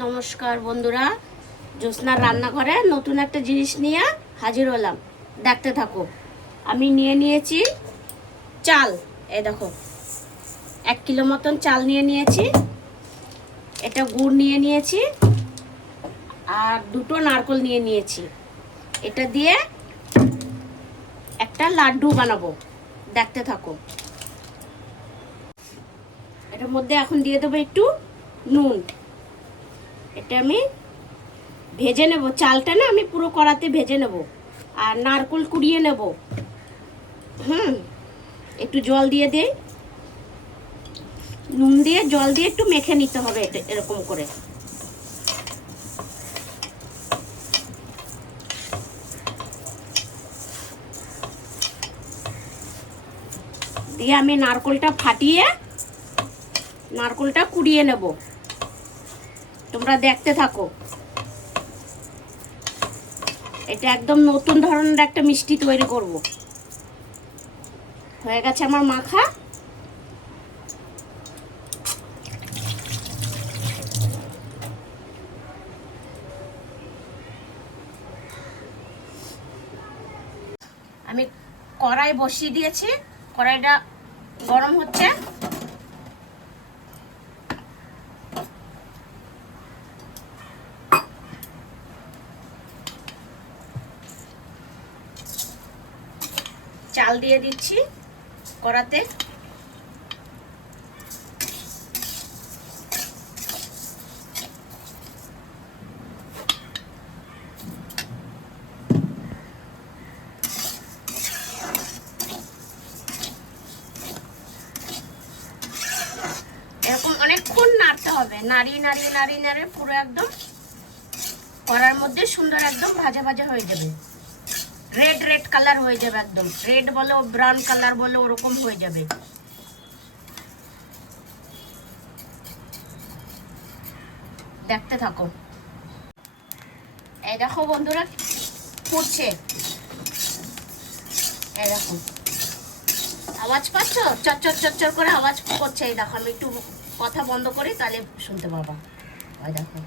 নমস্কার বন্ধুরা, জ্যোৎস্নার রান্নাঘরে নতুন একটা জিনিস নিয়ে হাজির হলাম। দেখতে থাকো। আমি নিয়ে নিয়েছি চাল। এই দেখো, 1 কিলো মতন চাল নিয়ে নিয়েছি। এটা গুড় নিয়ে নিয়েছি আর 2টো নারকেল নিয়ে নিয়েছি। এটা দিয়ে একটা লাড্ডু বানাবো। দেখতে থাকো। এটার মধ্যে এখন দিয়ে দেবো একটু নুন। এটা আমি ভেজে নেব। চালটা না আমি পুরো কড়াতে ভেজে নেব আর নারকেল কুড়িয়ে নেব। একটু জল দিয়ে দিই, নুন দিয়ে জল দিয়ে একটু মেখে নিতে হবে। এটা এরকম করে দিয়ে আমি নারকেলটা ফাটিয়ে নারকেলটা কুড়িয়ে নেব। তোমরা দেখতে থাকো। এটা একদম নতুন ধরনের একটা মিষ্টি তৈরি করব। হয়ে গেছে আমার মাখা। আমি কড়াই বসিয়ে দিয়েছি, কড়াইটা গরম হচ্ছে। চাল দিয়ে দিচ্ছি কড়াতে। এরকম অনেকক্ষণ নাড়তে হবে, নাড়িয়ে নাড়িয়ে নাড়িয়ে নাড়িয়ে পুরো একদম কড়ার মধ্যে সুন্দর একদম ভাজা ভাজা হয়ে যাবে। রেড রেড কালার হয়ে যাবে, একদম রেড বলো ব্রাউন কালার বলো, ওরকম হয়ে যাবে। দেখতে থাকো। এই দেখো বন্ধুরা, ফুটছে। এই দেখো, আওয়াজ পাচ্ছ? চচ্চর চচ্চর করে আওয়াজ করছে। এই দেখো, আমি একটু কথা বন্ধ করি, তাহলে শুনতে পাবা। ওই দেখো,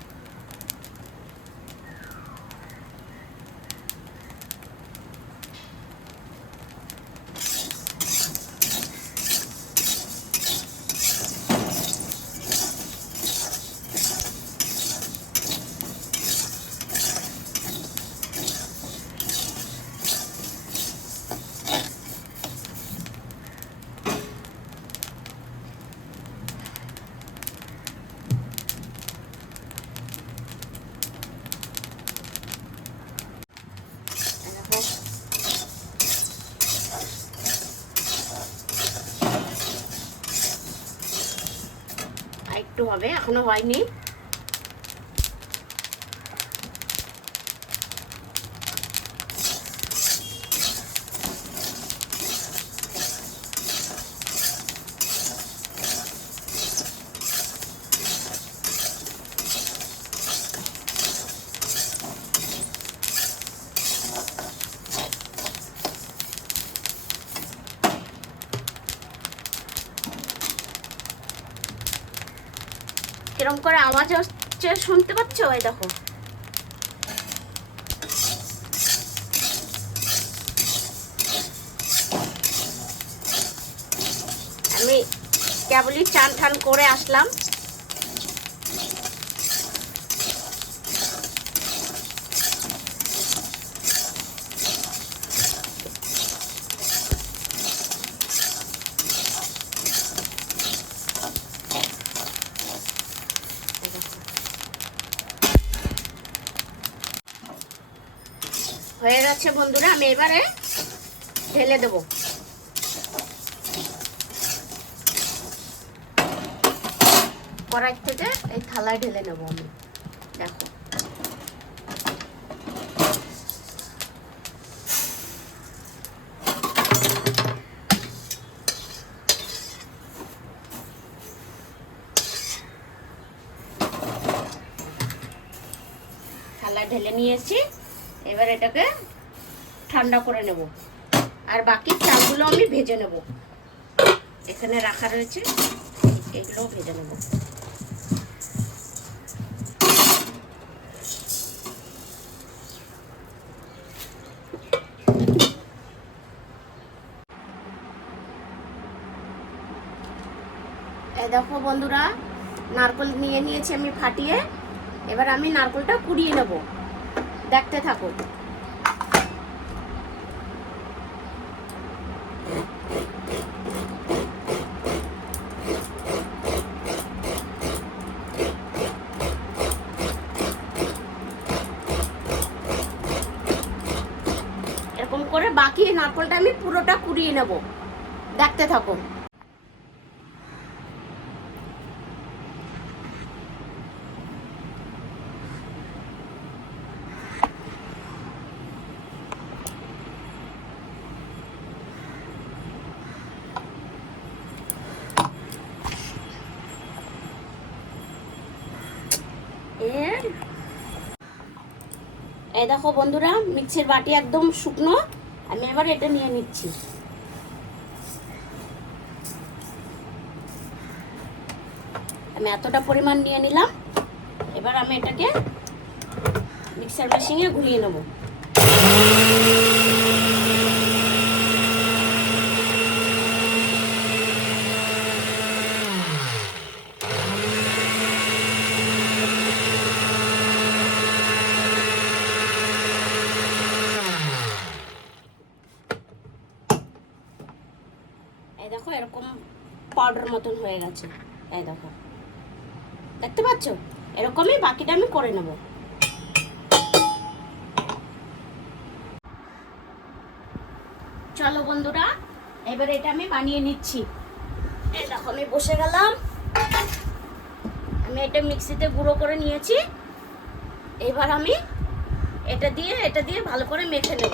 একটু হবে, এখনো হয়নি। কিরম করে আওয়াজ হচ্ছে শুনতে পাচ্ছ? এই দেখো, আমি কেবলই চান ঠান করে আসলাম। হয়ে গেছে বন্ধুরা, আমি এবারে ঢেলে দেবো। কড়াই থেকে এই থালায় ঢেলে নেবো আমি। দেখো, থালায় ঢেলে নিয়েছি। এবার এটাকে ঠান্ডা করে নেব আর বাকি চালগুলো আমি ভেজে নেব। এখানে রাখা রয়েছে, এগুলো ভেজে নেব। এই দেখো বন্ধুরা, নারকেল নিয়ে নিয়েছি আমি ফাটিয়ে। এবার আমি নারকেলটা কুড়িয়ে নেব, দেখতে থাকো। এরকম করে বাকি নারকেলটা আমি পুরোটা কুড়িয়ে নেব, দেখতে থাকো। এই দেখো বন্ধুরা, মিক্সির বাটি একদম শুকনো। আমি এবার এটা নিয়ে নিচ্ছি। আমি এতটা পরিমাণ নিয়ে নিলাম। এবার আমি এটাকে মিক্সার মেশিনে ঘুরিয়ে নেব। এই দেখো এরকম পাউডার মতন হয়ে গেছে। এই দেখো, দেখতে পাচ্ছ? এরকমই বাকিটা আমি করে নেব। চলো বন্ধুরা, এবার এটা আমি বানিয়ে নিচ্ছি। এই দেখো আমি বসে গেলাম। আমি এটা মিক্সিতে গুঁড়ো করে নিয়েছি। এবার আমি এটা দিয়ে ভালো করে মেখে নেব।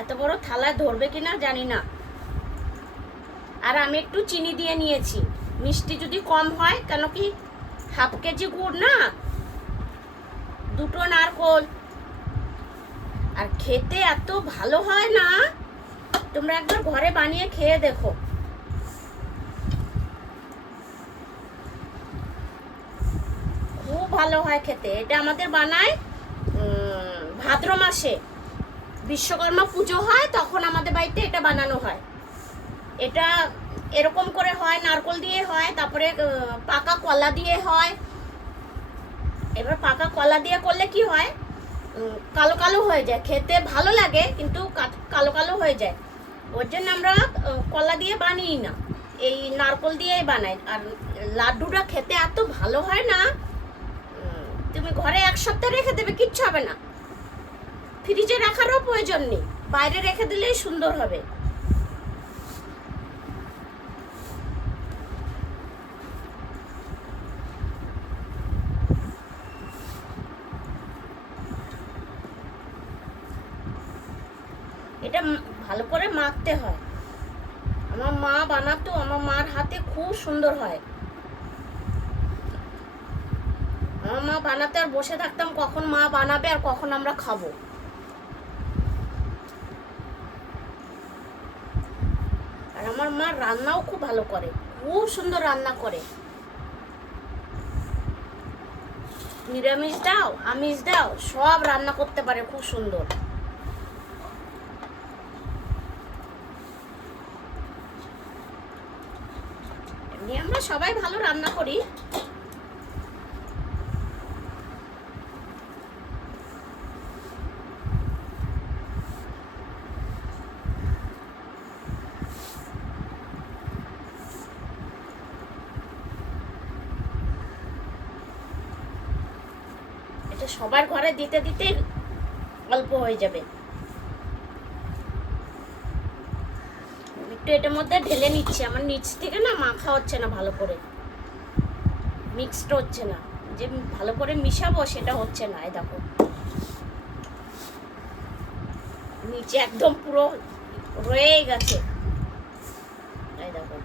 এত বড় থালায় ধরবে কিনা জানি না। আর আমি একটু চিনি দিয়ে নিয়েছি, মিষ্টি যদি কম হয়, কেন কি হাফ কেজি গুড় না, দুটো নারকোল, আর খেতে এত ভালো হয় না। তোমরা একবার ঘরে বানিয়ে খেয়ে দেখো। খুব ভালো হয় খেতে। এটা আমাদের বানায় ভাদ্র মাসে, বিশ্বকর্মা পুজো হয় তখন আমাদের বাড়িতে এটা বানানো হয়। এটা এরকম করে হয়, নারকোল দিয়ে হয়, তারপরে পাকা কলা দিয়ে হয়। এবার পাকা কলা দিয়ে করলে কি হয়, কালো কালো হয়ে যায়, খেতে ভালো লাগে কিন্তু কালো কালো হয়ে যায়। ওর জন্য আমরা কলা দিয়ে বানিই না, এই নারকোল দিয়েই বানাই। আর লাড্ডুটা খেতে এত ভালো হয় না, তুমি ঘরে এক সপ্তাহ রেখে দেবে, কিচ্ছু হবে না। ফ্রিজে রাখারও প্রয়োজন নেই, বাইরে রেখে দিলেই সুন্দর হবে। এটা ভালো করে মাখতে হয়। আমার মা বানাতো, আমার মার হাতে খুব সুন্দর হয়। আমার মা বানাতে আর বসে থাকতাম কখন মা বানাবে আর কখন আমরা খাবো। আর আমার মা রান্নাও খুব ভালো করে, খুব সুন্দর রান্না করে। নিরামিষ দাও, আমিষ দাও, সব রান্না করতে পারে খুব সুন্দর। এমনি আমরা সবাই ভালো রান্না করি। এটা সবার ঘরে দিতে দিতে অল্প হয়ে যাবে। একটু এটার মধ্যে ঢেলে নিচ্ছি, আমার নিচ থেকে না মাখা হচ্ছে না, ভালো করে মিক্সড হচ্ছে না, যে ভালো করে মিশাবো সেটা হচ্ছে না। এই দেখো নিচে একদম পুরো রয়ে গেছে। এই দেখো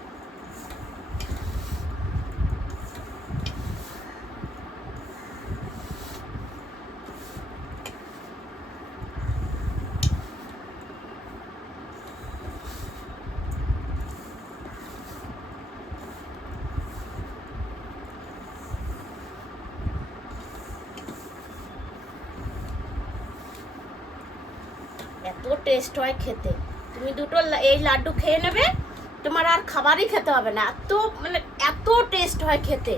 এত টেস্ট হয় খেতে। তুমি দুটো এই লাড্ডু খেয়ে নেবে, তোমার আর খাবারই খেতে হবে না, এত মানে এত টেস্ট হয় খেতে।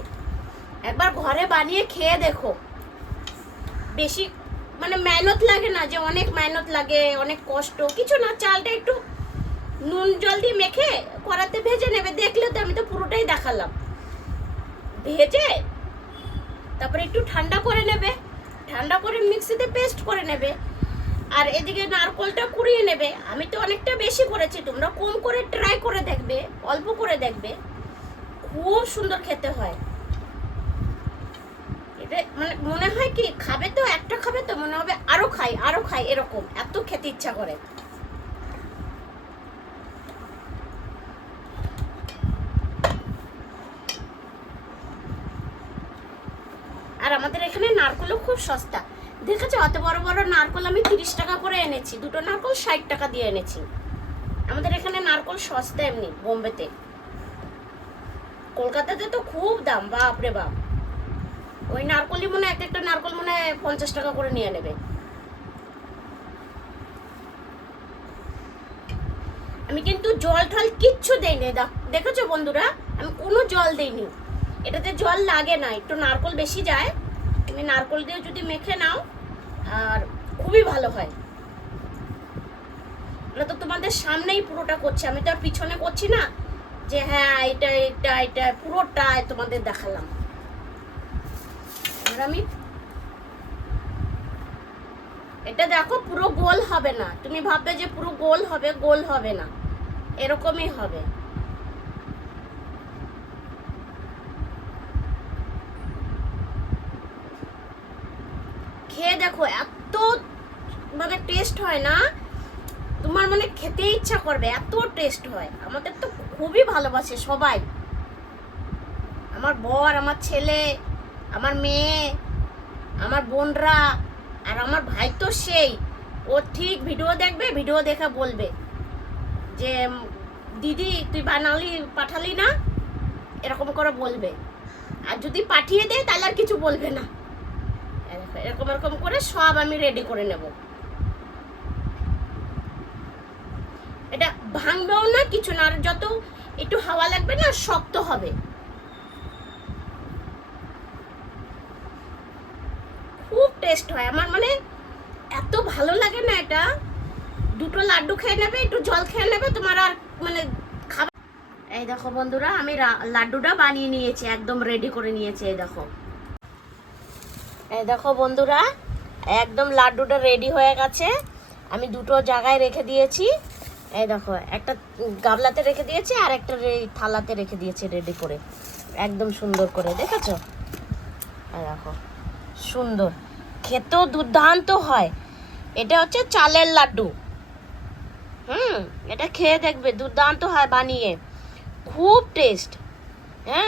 একবার ঘরে বানিয়ে খেয়ে দেখো। বেশি মানে মেহনত লাগে না, যে অনেক মেহনত লাগে, অনেক কষ্ট কিছু না। চালটা একটু নুন জল দিয়ে মেখে কড়াতে ভেজে নেবে। দেখলে তো আমি তো পুরোটাই দেখালাম। ভেজে তারপরে একটু ঠান্ডা করে নেবে, ঠান্ডা করে মিক্সিতে পেস্ট করে নেবে। আর এদিকে নারকোলটা কুড়িয়ে নেবে। আমি তো অনেকটা বেশি করেছি, তোমরা কম করে ট্রাই করে দেখবে, অল্প করে দেখবে, খুব সুন্দর খেতে হয়। এটা মানে মনে হয় কি খাবে তো, একটা খাবে তো মনে হবে আরো খাই আরো খাই, এরকম এত খেতে ইচ্ছা করে। আর আমাদের এখানে নারকলও খুব সস্তা। দেখেছো অত বড় বড় নারকল আমি 30 টাকা করে এনেছি, দুটো নারকল 60 টাকা দিয়ে এনেছি। আমাদের এখানে নারকল সস্তা এমনি বোম্বেতে। কলকাতাতে তো খুব দাম, বাপ রে বাপ। ওই নারকলই মনে হয় এক একটা নারকল মনে হয় 50 টাকা করে নিয়ে নেবে। আমি কিন্তু জল টল কিচ্ছু দেইনি, দেখেছো বন্ধুরা, আমি কোনো জল দেইনি। এটাতে জল লাগে না, একটু নারকল বেশি যায়। তুমি নারকল দিয়ে যদি মেখে নাও আর খুবই ভালো হয়। এটা তো তোমাদের সামনেই পুরোটা করছি, আমি তো আর পিছনে করছি না যে হ্যাঁ এটা এটা এটা পুরোটাই তোমাদের দেখালাম। আর আমি এটা দেখো পুরো গোল হবে না, তুমি ভাববে যে পুরো গোল হবে, গোল হবে না, এরকমই হবে। খেয়ে দেখো, এত মানে টেস্ট হয় না, তোমার মানে খেতে ইচ্ছা করবে, এত টেস্ট হয়। আমাদের তো খুবই ভালোবাসে সবাই, আমার বর, আমার ছেলে, আমার মেয়ে, আমার বোনরা, আর আমার ভাই তো সেই, ও ঠিক ভিডিও দেখবে, ভিডিও দেখে বলবে যে দিদি তুই বানালি, পাঠালি না, এরকম করে বলবে। আর যদি পাঠিয়ে দেয় তাহলে আর কিছু বলবে না। এরকম এরকম করে সব আমি রেডি করে নেব। এটা ভাঙবেও না কিছু না, আর যত একটু হাওয়া লাগবে না শক্ত হবে। খুব টেস্ট হয় আমার, মানে এত ভালো লাগে না এটা। দুটো লাড্ডু খেয়ে নেবে, একটু জল খেয়ে নেবে, তোমার আর মানে খাবার। এই দেখো বন্ধুরা, আমি লাড্ডুটা বানিয়ে নিয়েছি, একদম রেডি করে নিয়েছি। এই দেখো, এই দেখো বন্ধুরা, একদম লাড্ডুটা রেডি হয়ে গেছে। আমি দুটো জায়গায় রেখে দিয়েছি। এই দেখো, একটা গামলাতে রেখে দিয়েছি আর একটা থালাতে রেখে দিয়েছি রেডি করে, একদম সুন্দর করে। দেখেছো? এই দেখো, সুন্দর, খেতেও দুর্দান্ত হয়। এটা হচ্ছে চালের লাড্ডু। এটা খেয়ে দেখবে, দুর্দান্ত হয় বানিয়ে, খুব টেস্ট। হ্যাঁ।